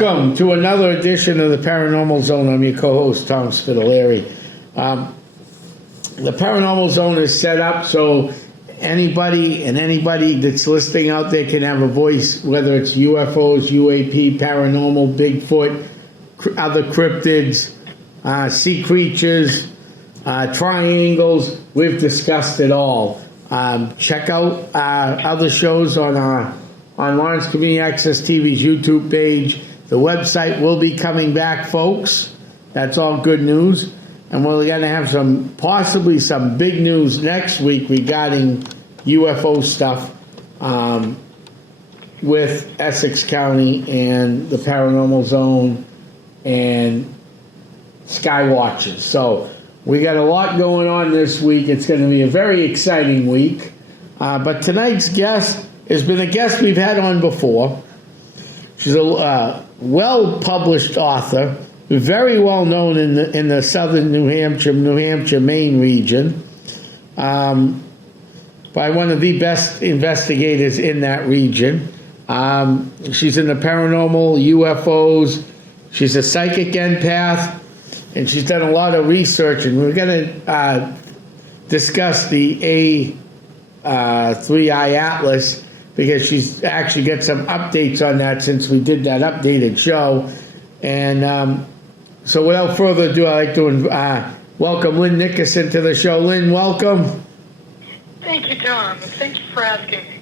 Welcome to another edition of the Paranormal Zone. I'm your co-host, Tom Spitalere. The Paranormal Zone is set up so anybody that's listening out there can have a voice, whether it's UFOs, UAP, paranormal, Bigfoot, other cryptids, sea creatures, triangles. We've discussed it all. Check out other shows on Lawrence Community Access TV's YouTube page. The website will be coming back, folks. That's all good news. And we're going to have possibly some big news next week regarding UFO stuff with Essex County and the Paranormal Zone and Skywatchers. So we got a lot going on this week. It's going to be a very exciting week. But tonight's guest has been a guest we've had on before. She's a well-published author, very well known in the southern New Hampshire, Maine region, by one of the best investigators in that region. She's in the paranormal, UFOs. She's a psychic empath, and she's done a lot of research. And we're going to discuss the A3I Atlas, because she's actually got some updates on that since we did that updated show. And so without further ado, I'd like to welcome Lynn Nickerson to the show. Lynn, welcome. Thank you, Tom. Thank you for asking me.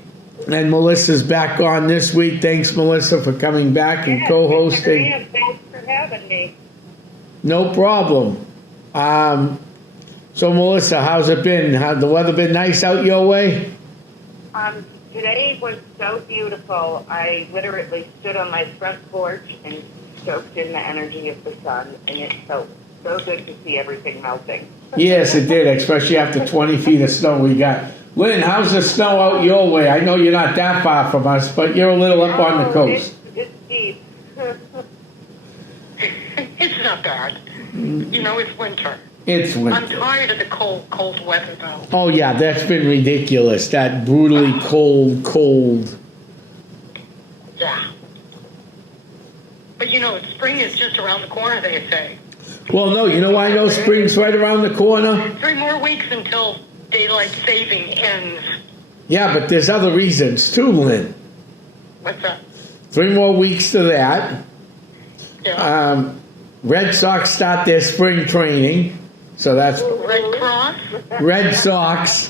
And Melissa's back on this week. Thanks, Melissa, for coming back and co-hosting. Thanks for having me. No problem. So, Melissa, how's it been? Has the weather been nice out your way? Today was so beautiful. I literally stood on my front porch and soaked in the energy of the sun, and it felt so good to see everything melting. Yes, it did, especially after 20 feet of snow we got. Lynn, how's the snow out your way? I know you're not that far from us, but you're a little up on the coast. It's deep. It's not bad. You know, it's winter. It's winter. I'm tired of the cold weather, though. Oh, yeah, that's been ridiculous. That brutally cold. Yeah. But, you know, spring is just around the corner, they say. Well, no, you know why I know spring's right around the corner? 3 more weeks until daylight saving ends. Yeah, but there's other reasons, too, Lynn. What's that? 3 more weeks to that. Yeah. Red Sox start their spring training. So that's Red Cross? Red Sox.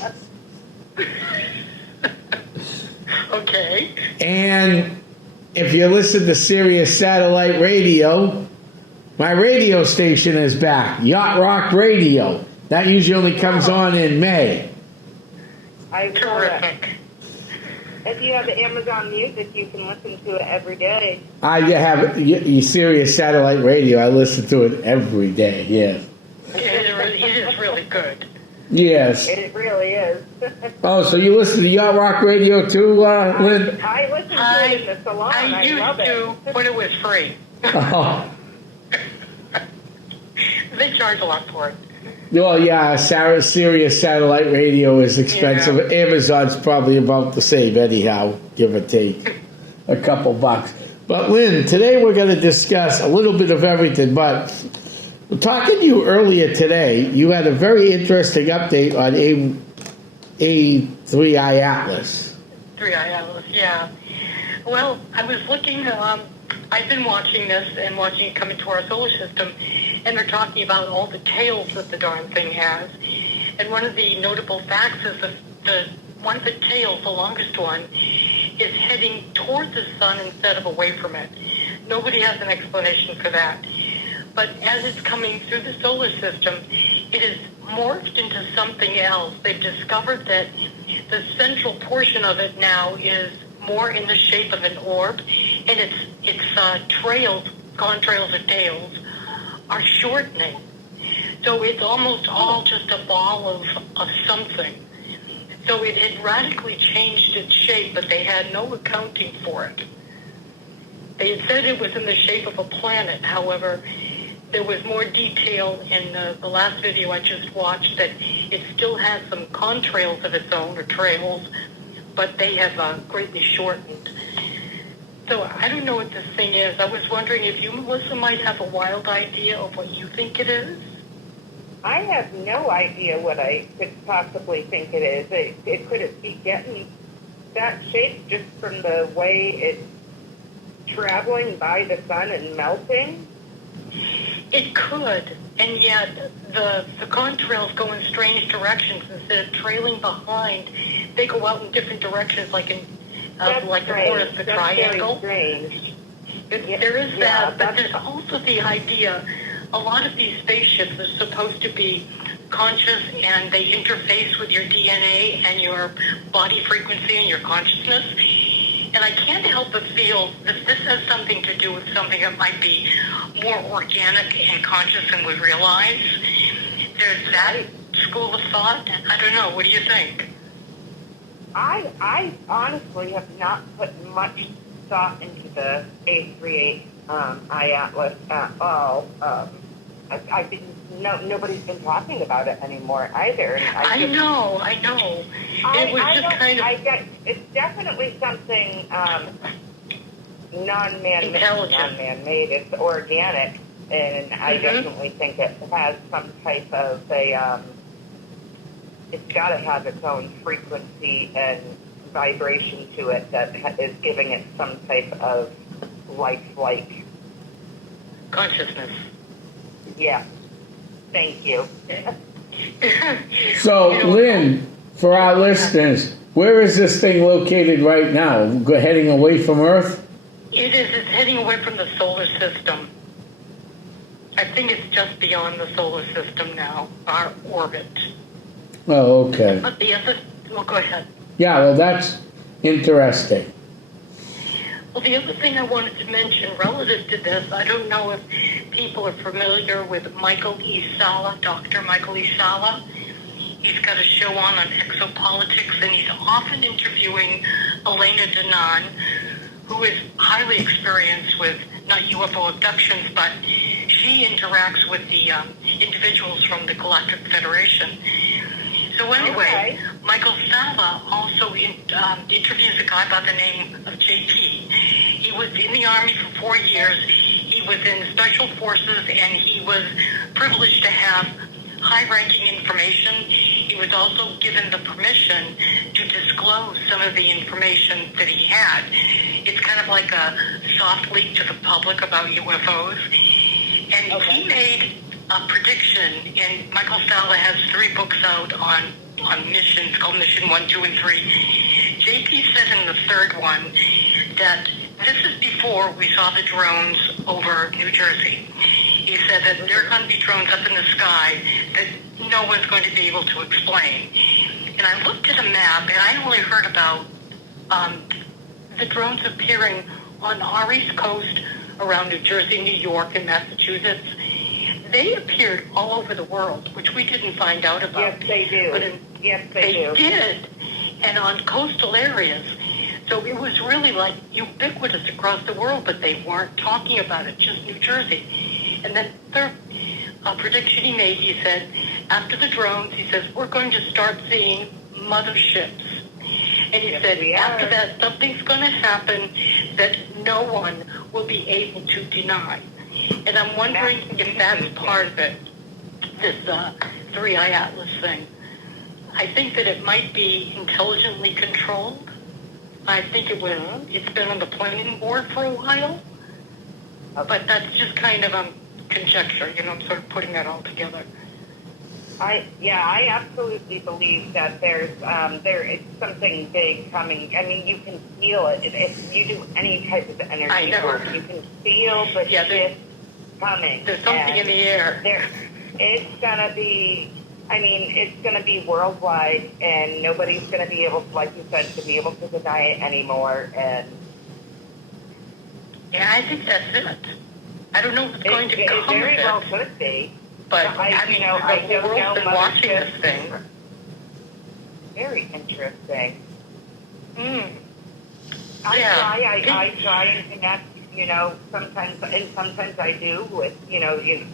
Okay. And if you listen to Sirius Satellite Radio, my radio station is back, Yacht Rock Radio. That usually only comes on in May. I love it. If you have Amazon Music, you can listen to it every day. I have Sirius Satellite Radio. I listen to it every day, yes. It is really good. Yes. It really is. Oh, so you listen to Yacht Rock Radio too, Lynn? I listen to it in the salon. I used to when it was free. Oh. They charge a lot for it. Well, yeah, Sirius Satellite Radio is expensive. Yeah. Amazon's probably about the same anyhow, give or take a couple bucks. But Lynn, today we're going to discuss a little bit of everything. But talking to you earlier today, you had a very interesting update on A3I Atlas. 3I Atlas, yeah. Well, I was looking, I've been watching this and watching it come into our solar system, and they're talking about all the tails that the darn thing has. And one of the notable facts is that one of the tails, the longest one, is heading toward the sun instead of away from it. Nobody has an explanation for that. But as it's coming through the solar system, it is morphed into something else. They've discovered that the central portion of it now is more in the shape of an orb, and its trails, contrails or tails, are shortening. So it's almost all just a ball of something. So it had radically changed its shape, but they had no accounting for it. They had said it was in the shape of a planet. However, there was more detail in the last video I just watched that it still has some contrails of its own, or trails, but they have greatly shortened. So I don't know what this thing is. I was wondering if you, Melissa, might have a wild idea of what you think it is. I have no idea what I could possibly think it is. Could it be getting that shape just from the way it's traveling by the sun and melting? It could, and yet the contrails go in strange directions. Instead of trailing behind, they go out in different directions, like in like the corner of the triangle. That's very strange. There is that, but there's also the idea. A lot of these spaceships are supposed to be conscious, and they interface with your DNA and your body frequency and your consciousness. And I can't help but feel that this has something to do with something that might be more organic and conscious than we realize. There's that school of thought. I don't know. What do you think? I honestly have not put much thought into the A38 I Atlas at all. I didn't. Nobody's been talking about it anymore either. And I know. It was just kind of. It's definitely something non-man-made. It's organic, and I definitely think it has some type of a. It's got to have its own frequency and vibration to it that is giving it some type of lifelike consciousness. Yeah. Thank you. So, Lynn, for our listeners, where is this thing located right now? Heading away from Earth? It is. It's heading away from the solar system. I think it's just beyond the solar system now, our orbit. Oh, okay. But the other, well, go ahead. Yeah, well, that's interesting. Well, the other thing I wanted to mention relative to this, I don't know if people are familiar with Michael E. Sala, Dr. Michael E. Sala. He's got a show on exopolitics, and he's often interviewing Elena Danaan, who is highly experienced with not UFO abductions, but she interacts with the individuals from the Galactic Federation. So anyway, Michael Sala also interviews a guy by the name of JP. He was in the Army for 4 years. He was in Special Forces, and he was privileged to have high-ranking information. He was also given the permission to disclose some of the information that he had. It's kind of like a soft leak to the public about UFOs. And he made a prediction, and Michael Sala has 3 books out on missions, called Mission 1, 2, and 3. JP said in the 3rd one that this is before we saw the drones over New Jersey. He said that there are going to be drones up in the sky that no one's going to be able to explain. And I looked at a map, and I only heard about the drones appearing on our East Coast around New Jersey, New York, and Massachusetts. They appeared all over the world, which we didn't find out about. Yes, they do. But they do. did, and on coastal areas. So it was really like ubiquitous across the world, but they weren't talking about it, just New Jersey. And then third prediction he made, he said, after the drones, he says, we're going to start seeing motherships. And he said, after that, something's going to happen that no one will be able to deny. And I'm wondering if that's part of it, this 3i Atlas thing. I think that it might be intelligently controlled. I think it's been on the planning board for a while. But that's just kind of conjecture, I'm sort of putting that all together. I absolutely believe that there is something big coming. I mean, you can feel it. If you do any type of energy work, you can feel the shift coming. There's something in the air. It's gonna be. I mean, it's gonna be worldwide, and nobody's gonna be able, like you said, to be able to deny it anymore. And yeah, I think that's it. I don't know what's going to come it very of well it. could be. But I don't know. Been watching this thing. Very interesting. I try and connect, sometimes I do with,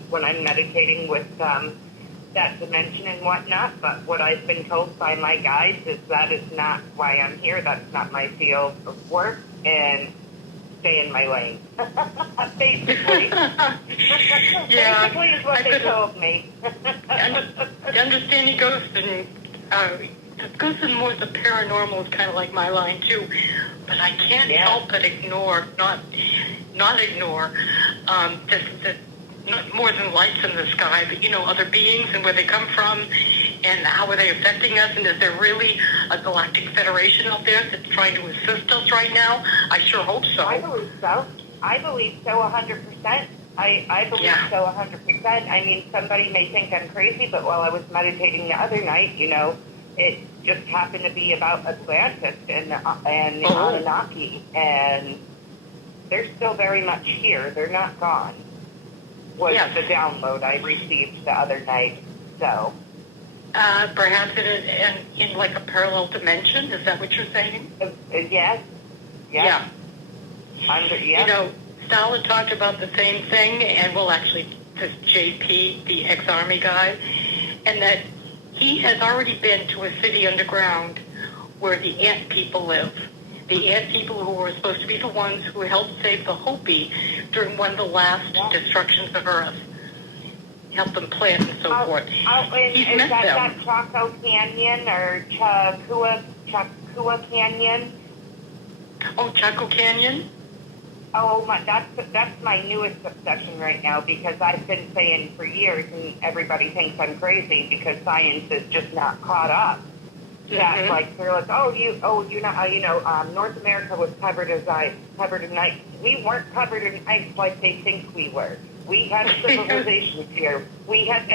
when I'm meditating with that dimension and whatnot. But what I've been told by my guides is that is not why I'm here. That's not my field of work. And stay in my lane. Basically. Yeah. Basically is what they told me. Understanding ghosts and ghosts and more the paranormal is kind of like my line too. But I can't help but ignore, not ignore, this not more than lights in the sky, but other beings and where they come from, and how are they affecting us, and is there really a galactic federation out there that's trying to assist us right now? I sure hope so. I believe so. I believe so 100%. I believe so 100%. I mean, somebody may think I'm crazy, but while I was meditating the other night, it just happened to be about Atlantis and the Anunnaki, and they're still very much here. They're not gone. Was the download I received the other night. So perhaps in like a parallel dimension. Is that what you're saying? Yes. Yeah. Stalin talked about the same thing, and this JP, the ex-army guy, and that he has already been to a city underground where the ant people live. The ant people who were supposed to be the ones who helped save the Hopi during one of the last destructions of Earth. Helped them plant and so forth. He's met them. That Chaco Canyon or Chakua Canyon? Oh, Chaco Canyon? Oh, that's my newest obsession right now, because I've been saying for years, and everybody thinks I'm crazy because science is just not caught up. That they're like, North America was covered in ice. We weren't covered in ice like they think we were. We had civilizations here. We had,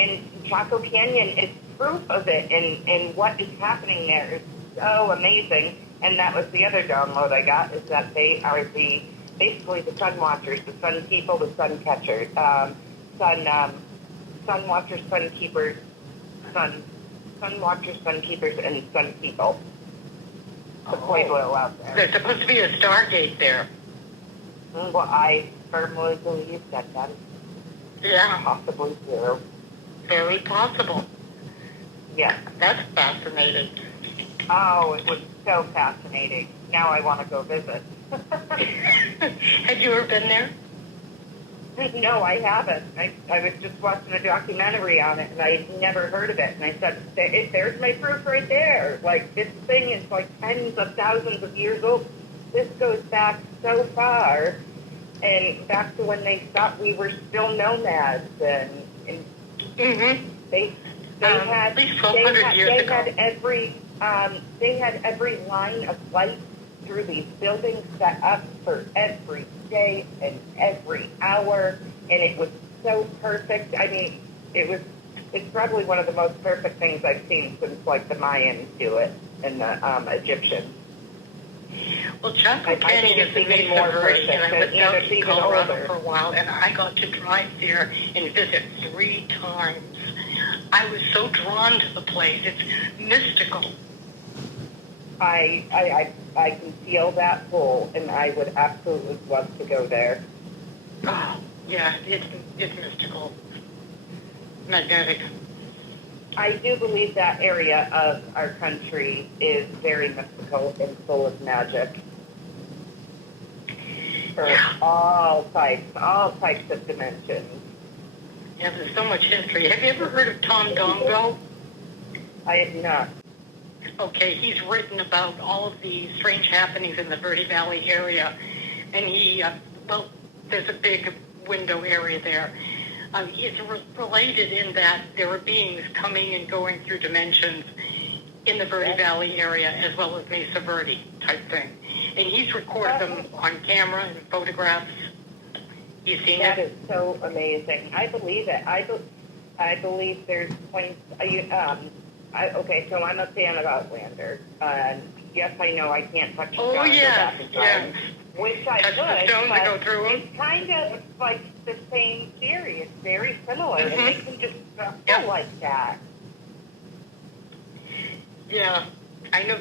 and Chaco Canyon is proof of it, and what is happening there is so amazing. And that was the other download I got, is that they are basically the sun watchers, the sun people, the sun catchers, sun watchers, sun keepers, sun watchers, sun keepers, and sun people. The Pueblo out there. There's supposed to be a Stargate there. Well, I firmly believe that is possibly true. Very possible. Yeah. That's fascinating. Oh, it was so fascinating. Now I want to go visit. Had you ever been there? No, I haven't. I was just watching a documentary on it, and I had never heard of it. And I said, there's my proof right there. Like, this thing is like tens of thousands of years old. This goes back so far, and back to when they thought we were still nomads. And they had at least 1,200 years ago. They had every line of light through these buildings set up for every day and every hour, and it was so perfect. I mean, it's probably one of the most perfect things I've seen since like the Mayans do it and the Egyptians. Well, Chaco Canyon is in Mesa Verde, and I lived out in Colorado for a while, and I got to drive there and visit 3 times. I was so drawn to the place. It's mystical. I can feel that pull, and I would absolutely love to go there. Oh, yeah, it's mystical, magnetic. I do believe that area of our country is very mystical and full of magic. For all types of dimensions. Yeah, there's so much history. Have you ever heard of Tom Dongo? I have not. Okay, he's written about all of the strange happenings in the Verde Valley area, and there's a big window area there. It's related in that there are beings coming and going through dimensions in the Verde Valley area, as well as Mesa Verde type thing. And he's recorded them on camera and photographs. You seen that? That it? is so amazing. I believe it. I believe there's points. Okay, so I'm a fan of Outlander. Yes, I know I can't touch the stone. Oh, yeah. Which I touch the stones but and go through them. It's kind of like the same theory. It's very similar, and they can just feel like that. Yeah, I know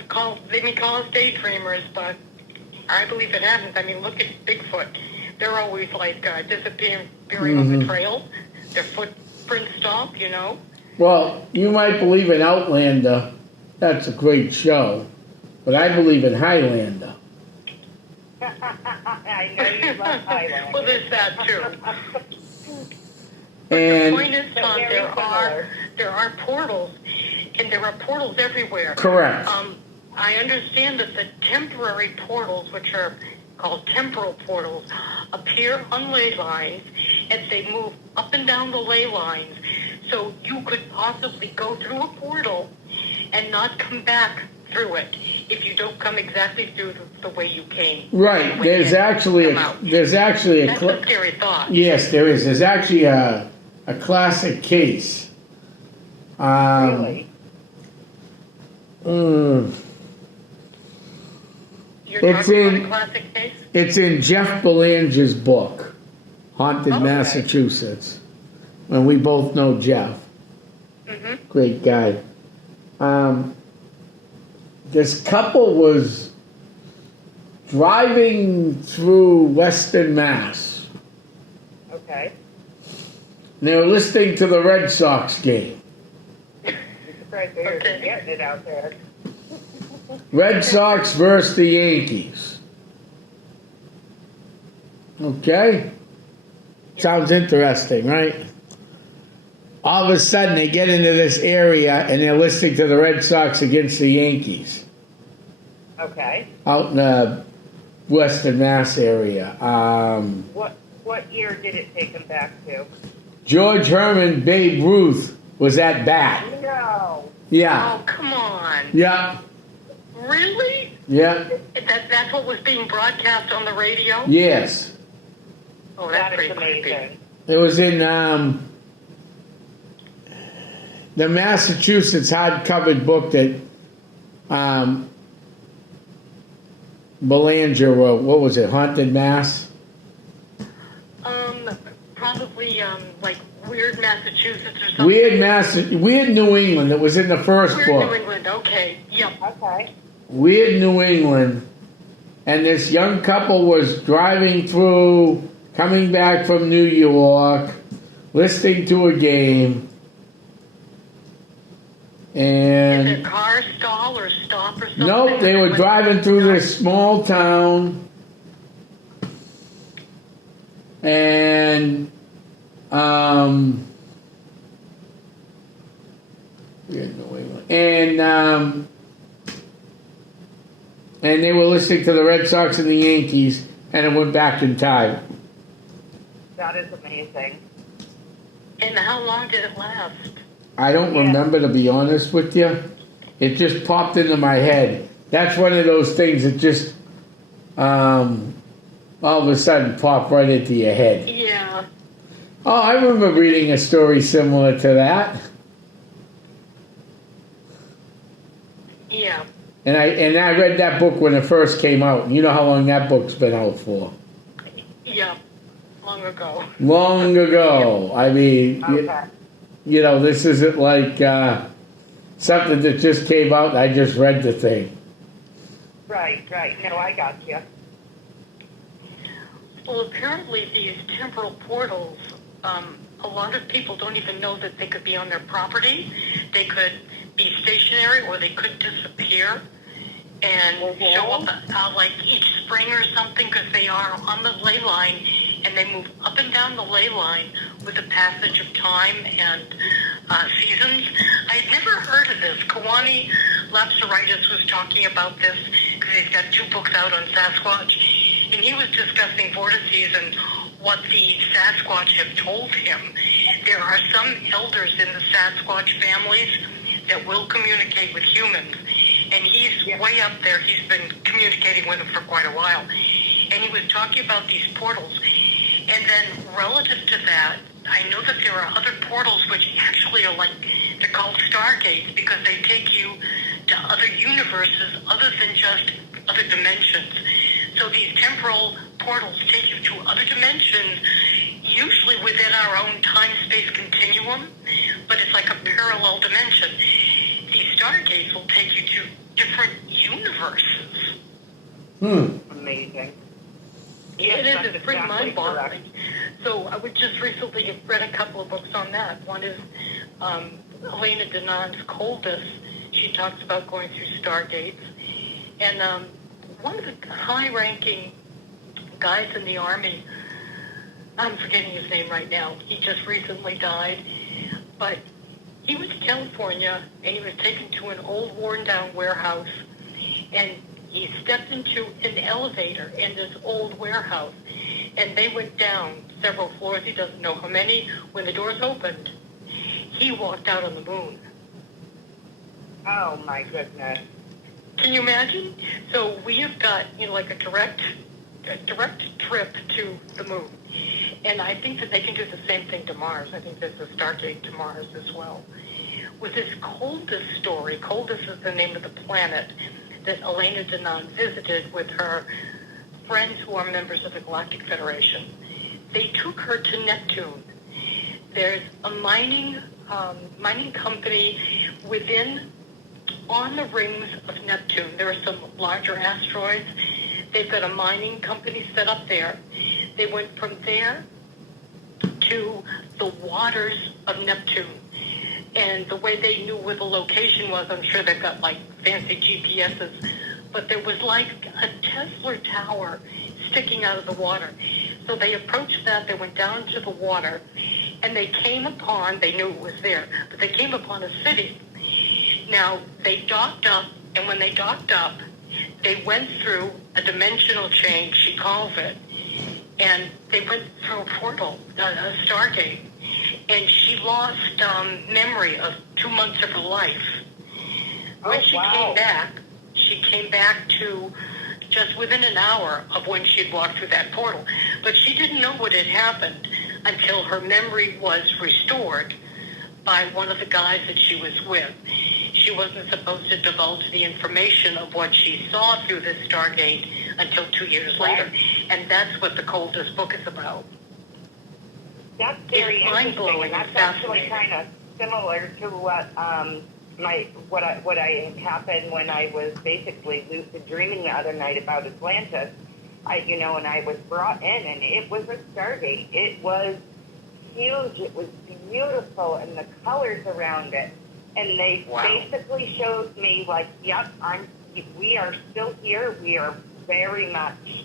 they may call us daydreamers, but I believe it happens. I mean, look at Bigfoot. They're always like disappearing on the trail. Their footprints stop, Well, you might believe in Outlander. That's a great show. But I believe in Highlander. I know you love Highlander. Well, there's that too. The And point is, Tom, Very similar. there are portals, and there are portals everywhere. correct. I understand that the temporary portals, which are called temporal portals, appear on ley lines, and they move up and down the ley lines. So you could possibly go through a portal and not come back through it if you don't come exactly through the way you came. Right. There's actually a That's a scary thought. yes, there is. There's actually a classic case. Really? You're It's talking about in- a classic case? It's in Jeff Belanger's book, Haunted Okay. Massachusetts. And we both know Jeff. Mm-hmm. Great guy. This couple was driving through Western Mass. Okay. And they were listening to the Red Sox game. I'm surprised they're Okay. getting it out there. Red Sox versus the Yankees. Okay? Sounds interesting, right? All of a sudden, they get into this area and they're listening to the Red Sox against the Yankees Okay. out in the Western Mass area. What year did it take them back to? George Herman, Babe Ruth was at bat. No. Yeah, Oh, come on. yeah, Really? yeah, That's what was being broadcast on the radio? yes. Oh, that's That is pretty creepy. amazing. It was in the Massachusetts hardcover book that Belanger wrote. What was it, Haunted Mass? Probably, like Weird Massachusetts or something. Weird New England. It was in the first Weird book. New England, okay. Yep. Okay. Weird New England. And this young couple was driving through, coming back from New York, listening to a game. Did And their car stall or stop or something? nope, they were driving through this small town. And Weird New England. And they were listening to the Red Sox and the Yankees, and it went back in time. That is amazing. And how long did it last? I don't Yeah. remember, to be honest with you. It just popped into my head. That's one of those things that just all of a sudden pop right into your head. Yeah. Oh, I remember reading a story similar to that. Yeah. And I read that book when it first came out. You know how long that book's been out for? Yeah. Long ago. Long ago. I mean, Okay. you know, this isn't like something that just came out and I just read the thing. Right. No, I got you. Well, apparently these temporal portals, a lot of people don't even know that they could be on their property. They could be stationary or they could disappear and show up like each spring or something because they are on the ley line and they move up and down the ley line with the passage of time and seasons. I had never heard of this. Kawani Lapsaritis was talking about this because he's got 2 books out on Sasquatch, and he was discussing vortices and what the Sasquatch have told him. There are some elders in the Sasquatch families that will communicate with humans, and he's way up there. He's been communicating with them for quite a while, and he was talking about these portals. And then relative to that, I know that there are other portals which actually are like, they're called stargates because they take you to other universes other than just other dimensions. So these temporal portals take you to other dimensions, usually within our own time-space continuum, but it's like a parallel dimension. These stargates will take you to different universes. Amazing. It Yes, is. that's It's pretty exactly mind-boggling. correct. So I would just recently have read a couple of books on that. One is Elena Danon's Coldest. She talks about going through stargates. And one of the high-ranking guy's in the Army. I'm forgetting his name right now. He just recently died. But he went to California, and he was taken to an old, worn-down warehouse, and he stepped into an elevator in this old warehouse, and they went down several floors. He doesn't know how many. When the doors opened, he walked out on the moon. Oh, my goodness. Can you imagine? So we have got, like a direct trip to the moon. And I think that they can do the same thing to Mars. I think there's a Stargate to Mars as well. With this Coldus story, Coldus is the name of the planet that Elena Danaan visited with her friends who are members of the Galactic Federation. They took her to Neptune. There's a mining company on the rings of Neptune. There are some larger asteroids. They've got a mining company set up there. They went from there to the waters of Neptune. And the way they knew where the location was, I'm sure they've got like fancy GPSs, but there was like a Tesla tower sticking out of the water. So they approached that, they went down to the water, and they knew it was there, but they came upon a city. Now, they docked up, and when they docked up, they went through a dimensional change, she calls it, and they went through a portal, a Stargate, and she lost memory of 2 months of her life. When she came back to just within an hour of when she had walked through that portal. But she didn't know what had happened until her memory was restored by one of the guys that she was with. She wasn't supposed to divulge the information of what she saw through this Stargate until 2 years later. And that's what the Coldest book is about. That's very interesting. Mind-blowing. That's actually kind of similar to what what happened when I was basically lucid dreaming the other night about Atlantis. And I was brought in, and it was a Stargate. It was huge. It was beautiful, and the colors around it. And they basically showed me, like, yep, we are still here. We are very much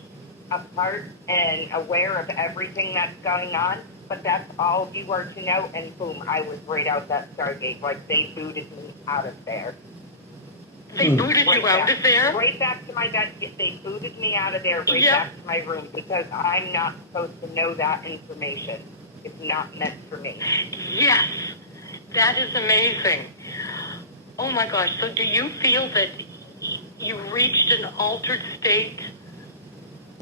apart and aware of everything that's going on. But that's all you are to know, and boom, I was right out that Stargate. Like, they booted me out of there. They booted you out of there? Right back to my bed. They booted me out of there, back to my room, because I'm not supposed to know that information. It's not meant for me. Yes, that is amazing. Oh my gosh, so do you feel that you reached an altered state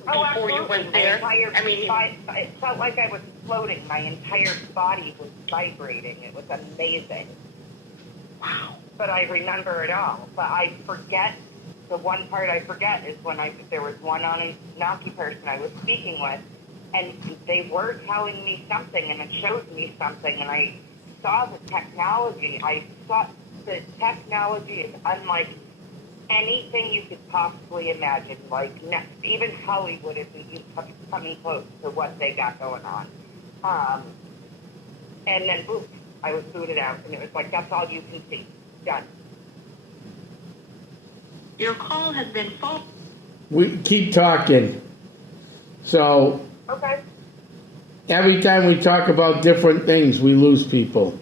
before you went there? It felt like I was floating. My entire body was vibrating. It was amazing. Wow. But I remember it all. But I forget, the one part I forget is when there was one Anunnaki person I was speaking with, and they were telling me something, and it showed me something, and I saw the technology. I saw the technology is unlike anything you could possibly imagine. Like, even Hollywood isn't coming close to what they got going on. And then, boom, I was booted out, and it was like, that's all you can see. Done. Your call has been full. We keep talking. So Okay. every time we talk about different things, we lose people.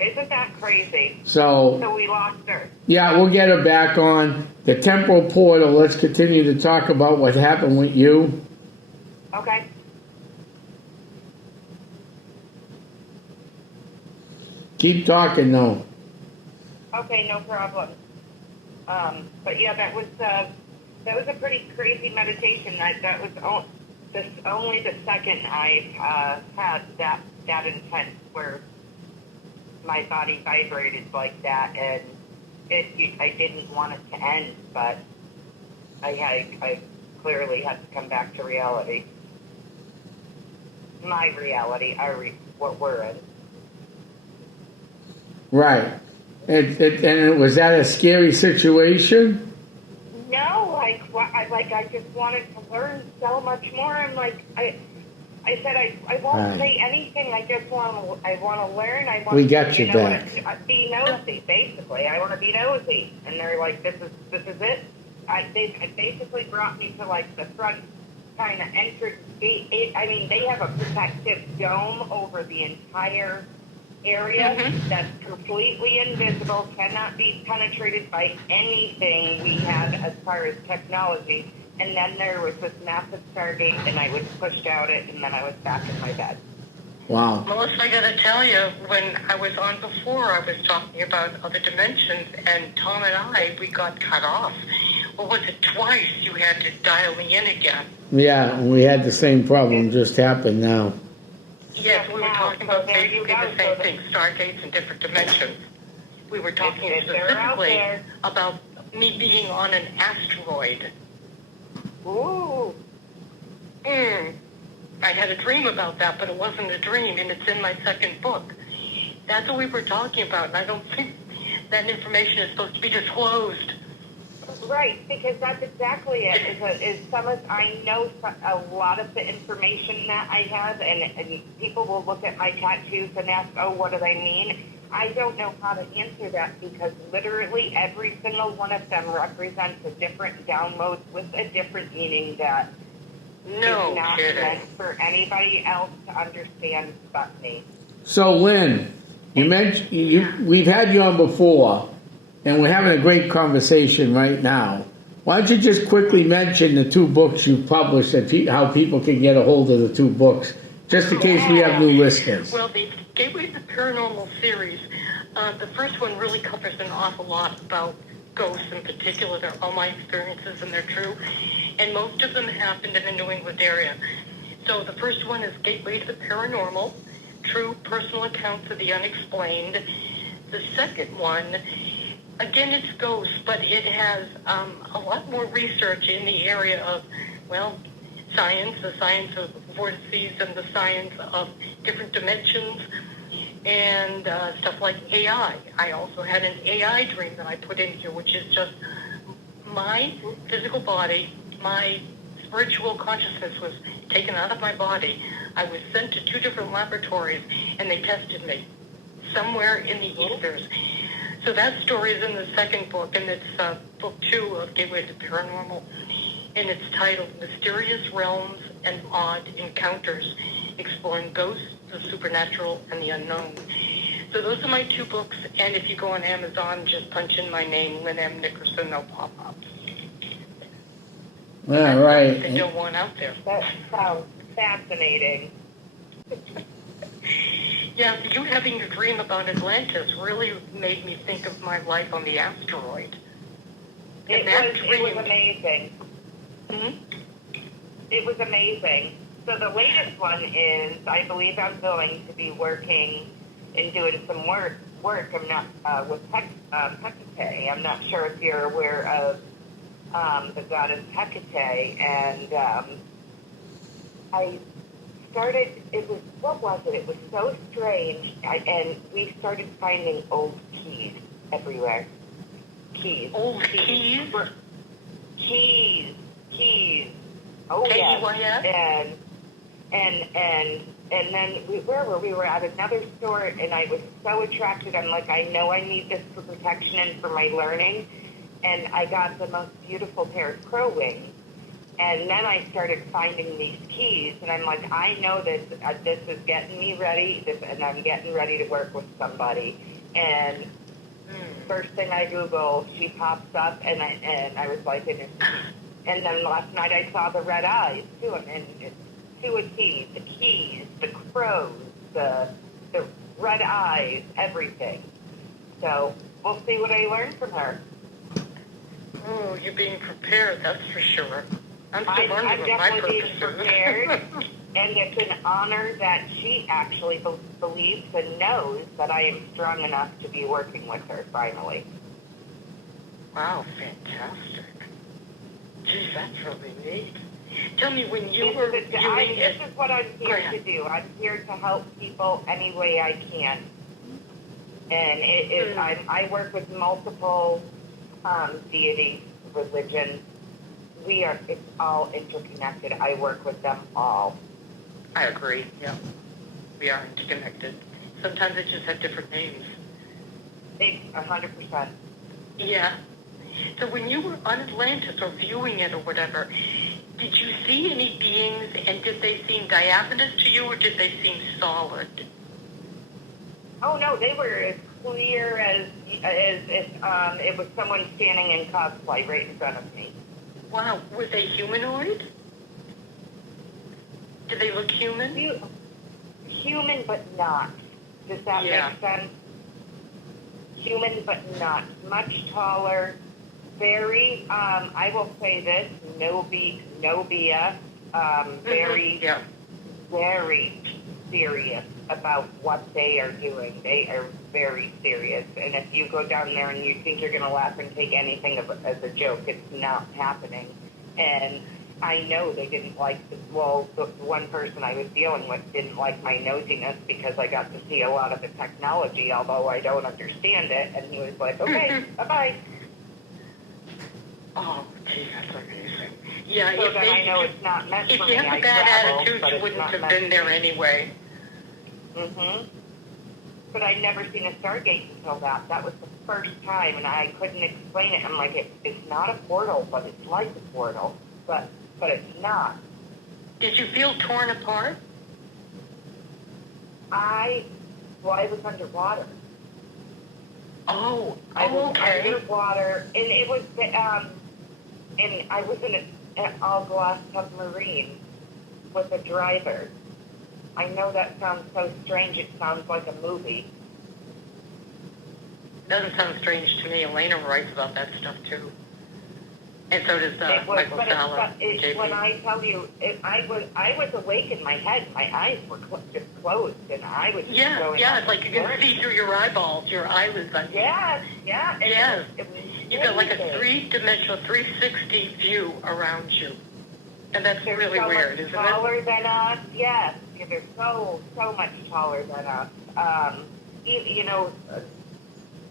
Isn't that crazy? So we lost her. yeah, we'll get her back on. The temporal portal, let's continue to talk about what happened with you. Okay. Keep talking, though. Okay, no problem. But yeah, that was a pretty crazy meditation. That was only the second I've had that intense where my body vibrated like that, and I didn't want it to end, but I clearly had to come back to reality. My reality, what we're in. Right. And was that a scary situation? No, I just wanted to learn so much more. I'm like, I said I won't say anything. I just want to learn. I want. We got you back. Be nosy, basically. I want to be nosy, and they're like, this is it. They basically brought me to like the front kind of entrance gate. I mean, they have a protective dome over the entire area that's completely invisible, cannot be penetrated by anything we have as far as technology. And then there was this massive Stargate, and I was pushed out it, and then I was back in my bed. Melissa, I gotta tell you, when I was on before, I was talking about other dimensions, and Tom and I, we got cut off. Or was it twice you had to dial me in again? Yeah, we had the same problem just happened now. Yes, we were talking about basically the same thing, stargates and different dimensions. We were talking specifically about me being on an asteroid. Ooh. I had a dream about that, but it wasn't a dream, and it's in my second book. That's what we were talking about, and I don't think that information is supposed to be disclosed. Right, because that's exactly it. I know a lot of the information that I have, and people will look at my tattoos and ask, oh, what do they mean? I don't know how to answer that because literally every single one of them represents a different download with a different meaning that is not meant for anybody else to understand but me. So, Lynn, you mentioned we've had you on before, and we're having a great conversation right now. Why don't you just quickly mention the two books you published and how people can get a hold of the two books, just in case we have new listeners. Well, the Gateway to the Paranormal series, the first one really covers an awful lot about ghosts in particular. They're all my experiences, and they're true. And most of them happened in the New England area. So the first one is Gateway to the Paranormal, True Personal Accounts of the Unexplained. The second one, again, it's ghosts, but it has a lot more research in the area of, well, science, the science of vortices and the science of different dimensions, and stuff like AI. I also had an AI dream that I put in here, which is just my physical body, my spiritual consciousness was taken out of my body. I was sent to 2 different laboratories, and they tested me somewhere in the ethers. So that story is in the second book, and it's book 2 of Gateway to the Paranormal, and it's titled Mysterious Realms and Odd Encounters, Exploring Ghosts, the Supernatural, and the Unknown. So those are my 2 books, and if you go on Amazon, just punch in my name, Lynn M. Nickerson, they'll pop up. All right. There's still one out there. That sounds fascinating. Yeah, you having a dream about Atlantis really made me think of my life on the asteroid. It was amazing. Mm-hmm. It was amazing. So the latest one is, I believe I'm going to be working and doing some work. I'm not with Hecate. I'm not sure if you're aware of the goddess Hecate, and I started. What was it? It was so strange, and we started finding old keys everywhere. Keys. Old keys? Keys. Oh, yes. And then where were we? We were at another store, and I was so attracted. I'm like, I know I need this for protection and for my learning. And I got the most beautiful pair of crow wings. And then I started finding these keys, and I'm like, I know this is getting me ready, and I'm getting ready to work with somebody. And first thing I Google, she pops up, and I was like, and then last night I saw the red eyes too, and it's to a T, the keys, the crows, the red eyes, everything. So we'll see what I learn from her. Oh, you're being prepared, that's for sure. I'm definitely being prepared, and it's an honor that she actually believes and knows that I am strong enough to be working with her finally. Wow, fantastic. Geez, that's really neat. Tell me, when you were this is what I'm here to do. I'm here to help people any way I can. And it is, I work with multiple deities, religions. It's all interconnected. I work with them all. I agree, yeah. We are interconnected. Sometimes they just have different names. 100%. Yeah. So when you were on Atlantis or viewing it or whatever, Did you see any beings, and did they seem diaphanous to you, or did they seem solid? Oh no, they were as clear as if it was someone standing in cosplay right in front of me. Wow, were they humanoid? Did they look human? Human, but not. Does that make sense? Human, but not. Much taller. Very, I will say this, no BS. Very, very serious about what they are doing. They are very serious. And if you go down there and you think you're going to laugh and take anything as a joke, it's not happening. And I know they didn't like, the one person I was dealing with didn't like my nosiness because I got to see a lot of the technology, although I don't understand it. And he was like, okay, bye-bye. Oh, gee, that's amazing. Yeah, so then I know it's not meant for me. If you have a bad attitude, you wouldn't have been there anyway. Mm-hmm. But I'd never seen a Stargate until that. That was the first time, and I couldn't explain it. I'm like, it's not a portal, but it's like a portal. But it's not. Did you feel torn apart? I was underwater. Okay. Underwater, and it was, and I was in an all-glass submarine with a driver. I know that sounds so strange. It sounds like a movie. Doesn't sound strange to me. Elena writes about that stuff too, and so does Michael Fallon. When I tell you, I was awake in my head. My eyes were just closed, and I was going. It's like you can see through your eyeballs. Your eyelids on. Yes. You've got like a three-dimensional, 360 view around you, and that's really weird, isn't it? They're taller than us. Yes, they're so much taller than us.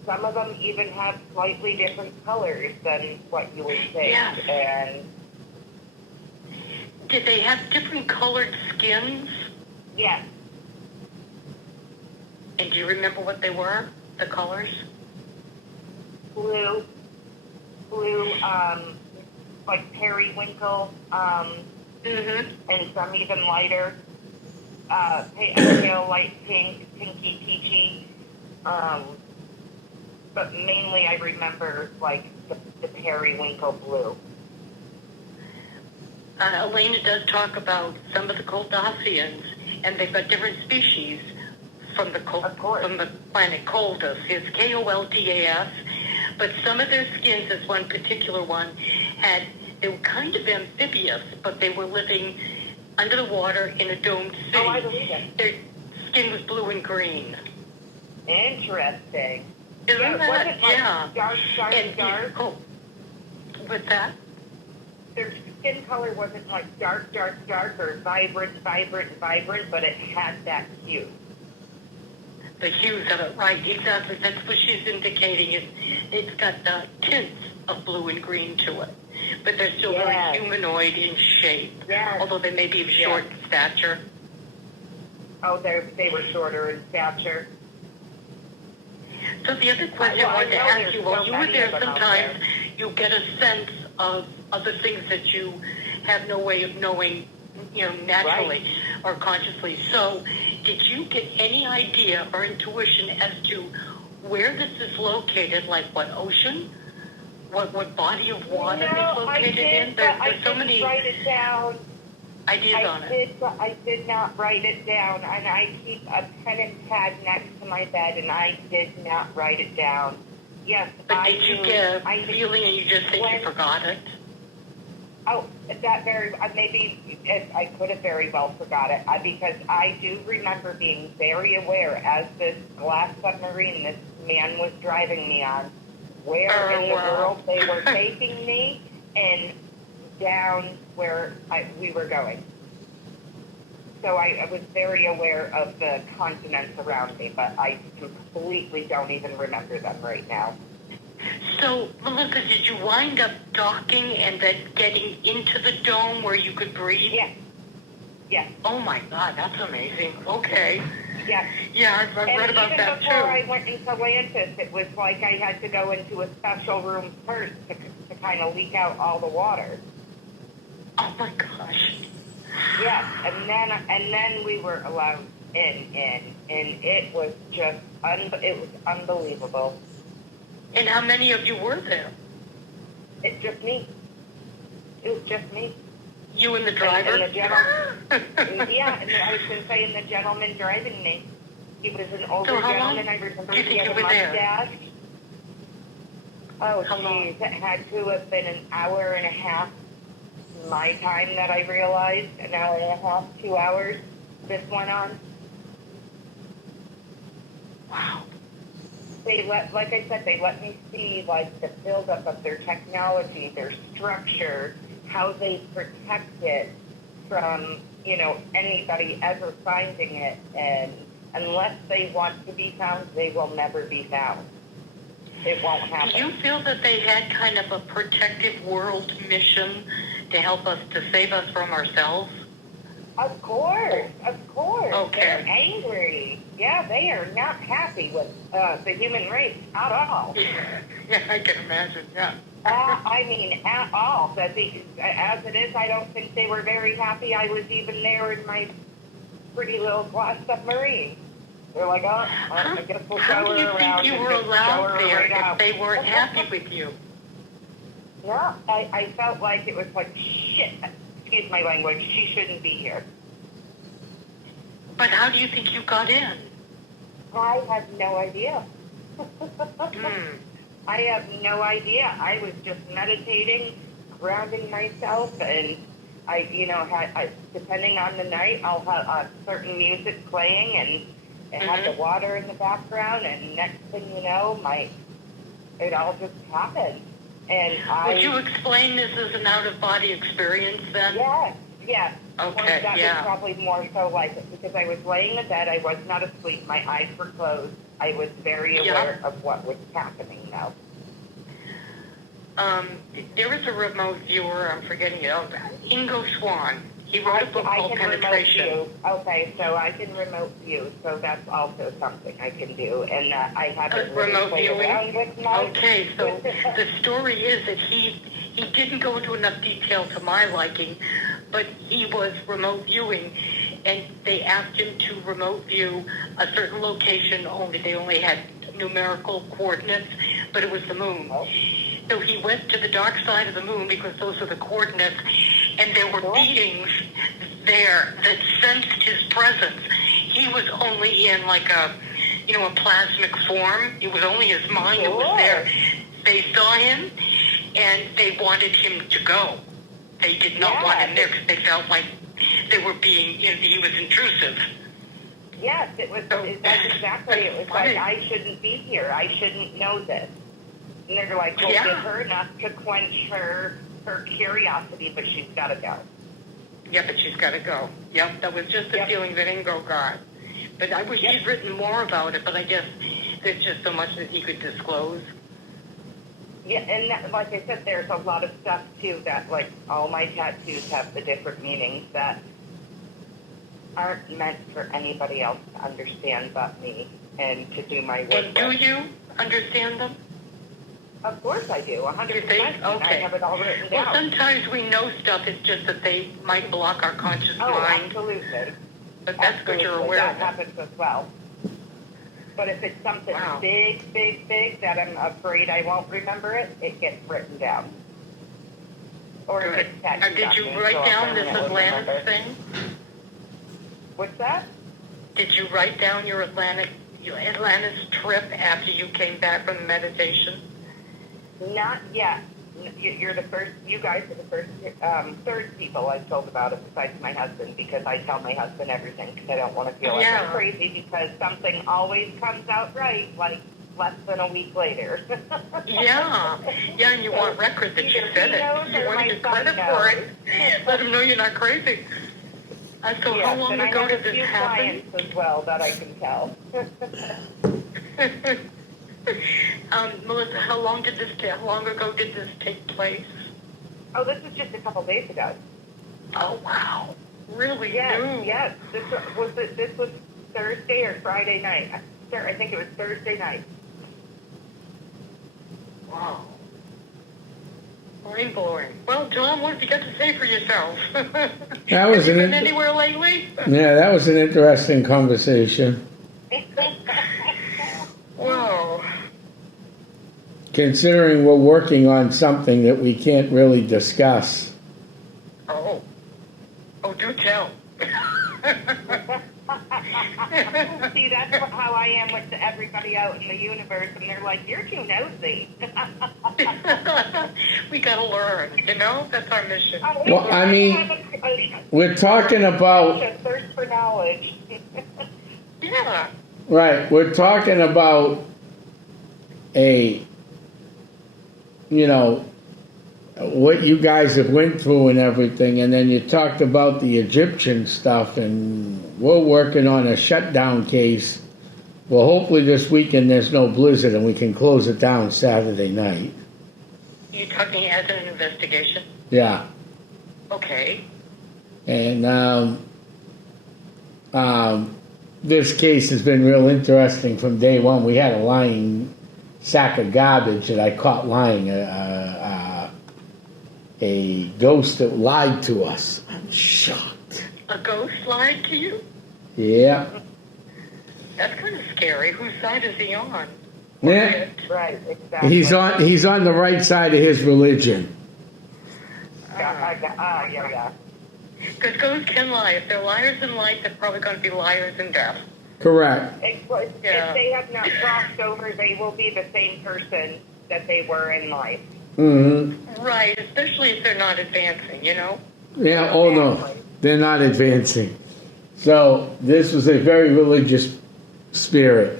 Some of them even have slightly different colors than what you would think. Yes. And did they have different colored skins? Yes. And do you remember what they were? The colors? Blue, like periwinkle, and some even lighter, pale light pink, pinky peachy, but mainly I remember like the periwinkle blue. Elena does talk about some of the Koldassians, and they've got different species from the planet Koldus. It's Koldas, but some of their skins, this one particular one, they were kind of amphibious, but they were living under the water in a domed city. Oh, I believe it. Their skin was blue and green. Interesting. Isn't that? Like dark. What's that? Their skin color wasn't like dark, or vibrant, but it had that hue. The hues of it, right, exactly. That's what she's indicating. It's got tints of blue and green to it. But they're still very humanoid in shape. Yes. Although they may be of short stature. Oh, they were shorter in stature. So the other question I wanted to ask you, while you were there, sometimes you get a sense of other things that you have no way of knowing, naturally or consciously. So did you get any idea or intuition as to where this is located, like what ocean? What body of water it's located in? There's so many write it down. Ideas on it. I did not write it down, and I keep a pen and pad next to my bed, and I did not write it down. Yes, but did you get a feeling and you just think you forgot it? Oh, maybe I could have very well forgot it, because I do remember being very aware as this glass submarine this man was driving me on, where in the world they were taking me, and down where we were going. So I was very aware of the continents around me, but I completely don't even remember them right now. So, Melissa, did you wind up docking and then getting into the dome where you could breathe? Yes. Oh my God, that's amazing. Okay. Yes. Yeah, I've read about that too. And even before I went into Atlantis, it was like I had to go into a special room first to kind of leak out all the water. Oh my gosh. Yes, and then we were allowed in, and it was just it was unbelievable. And how many of you were there? It's just me. It was just me. You and the driver? And the gentleman. Yeah, and I was going to say, and the gentleman driving me. He was an older So how long gentleman. I remember do you he think had you a were there? mustache. Oh, How long? geez, it had to have been an hour and a half my time that I realized. An hour and a half, 2 hours this went on. Wow. Like I said, they let me see like the buildup of their technology, their structure, how they protect it from, anybody ever finding it. And unless they want to be found, they will never be found. It won't happen. Do you feel that they had kind of a protective world mission to help us, to save us from ourselves? Of course. Okay. They're angry. Yeah, they are not happy with the human race at all. Yeah, I can imagine, yeah. I mean, at all. As it is, I don't think they were very happy I was even there in my pretty little glass submarine. They're like, I guess we'll How show do her you around. think you and were just show allowed her there right if out. they weren't happy with you? No, I felt like it was like, shit, excuse my language, she shouldn't be here. But how do you think you got in? I have no idea. I have no idea. I was just meditating, grounding myself, and depending on the night, I'll have certain music playing and have the water in the background, and next thing you know, it all just happened. And Would you explain this as an out-of-body experience then? Yes. Okay, that was probably more so like it, because I was laying in bed, I was not asleep, my eyes were closed. I was very aware of what was happening now. There was a remote viewer, I'm forgetting it, Ingo Swan. He wrote a book called Penetration. Okay, so I can remote view, so that's also something I can do. And I haven't remote played viewing? around with much. Okay, so the story is that he didn't go into enough detail to my liking, but he was remote viewing, and they asked him to remote view a certain location, they only had numerical coordinates, but it was the moon. So he went to the dark side of the moon because those are the coordinates, and there were beings there that sensed his presence. He was only in like a plasmic form. It was only his mind that was there. They saw him, and they wanted him to go. They did not want him there because they felt like they were he was intrusive. Yes, it was. That's exactly. It was like, I shouldn't be here. I shouldn't know this. And they're like, we'll give her enough to quench her curiosity, but she's got to go. Yeah, but she's got to go. Yep, that was just the feeling that Ingo got. But I wish he'd written more about it, but I guess there's just so much that he could disclose. Yeah, and like I said, there's a lot of stuff, too, that, like, all my tattoos have the different meanings that aren't meant for anybody else to understand but me and to do my work. And do you understand them? Of course I do, 100%. You think? Okay. I have it all written down. Well, sometimes we know stuff, it's just that they might block our conscious mind. Absolutely. But that's good you're aware that of it. happens as well. But if it's something big that I'm afraid I won't remember it, it gets written down. Or Good. if it's tattooed Did on you me, write so I'll down this permanently remember. Atlantis thing? What's that? Did you write down your Atlantis trip after you came back from the meditation? Not yet. You're the first. You guys are the first third people I've told about it besides my husband, because I tell my husband everything because I don't want to feel like I'm crazy, because something always comes out right like less than a week later. Yeah, and you want record that you said it. You want to get credit for it. Let him know you're not crazy. So how long ago did this happen? I have a few clients as well that I can tell. Melissa, how long ago did this take place? Oh, this was just a couple days ago. Oh, wow. Really new. Yes. This was Thursday or Friday night. I think it was Thursday night. Wow. Mind-blowing. Well, Tom, what have you got to say for yourself? That was have you an been anywhere lately? Yeah, that was an interesting conversation. Whoa. Considering we're working on something that we can't really discuss. Oh. Oh, do tell. See, that's how I am with everybody out in the universe, and they're like, "You're too nosy." We gotta learn, you know? That's our mission. Well, I mean, we're talking about, a thirst for knowledge. Yeah. right, we're talking about what you guys have went through and everything, and then you talked about the Egyptian stuff, and we're working on a shutdown case. Well, hopefully this weekend there's no blizzard and we can close it down Saturday night. You talking as an investigation? Yeah. Okay. And this case has been real interesting from day one. We had a lying sack of garbage that I caught lying, a ghost that lied to us. I'm shocked. A ghost lied to you? Yeah. That's kind of scary. Whose side is he on? Yeah. Right, exactly. He's on the right side of his religion. Yeah. Because ghosts can lie. If they're liars in life, they're probably going to be liars in death. Correct. If Yeah. they have not crossed over, they will be the same person that they were in life. Mm-hmm. Right, especially if they're not advancing, you know? Yeah, oh no, they're not advancing. So this was a very religious spirit.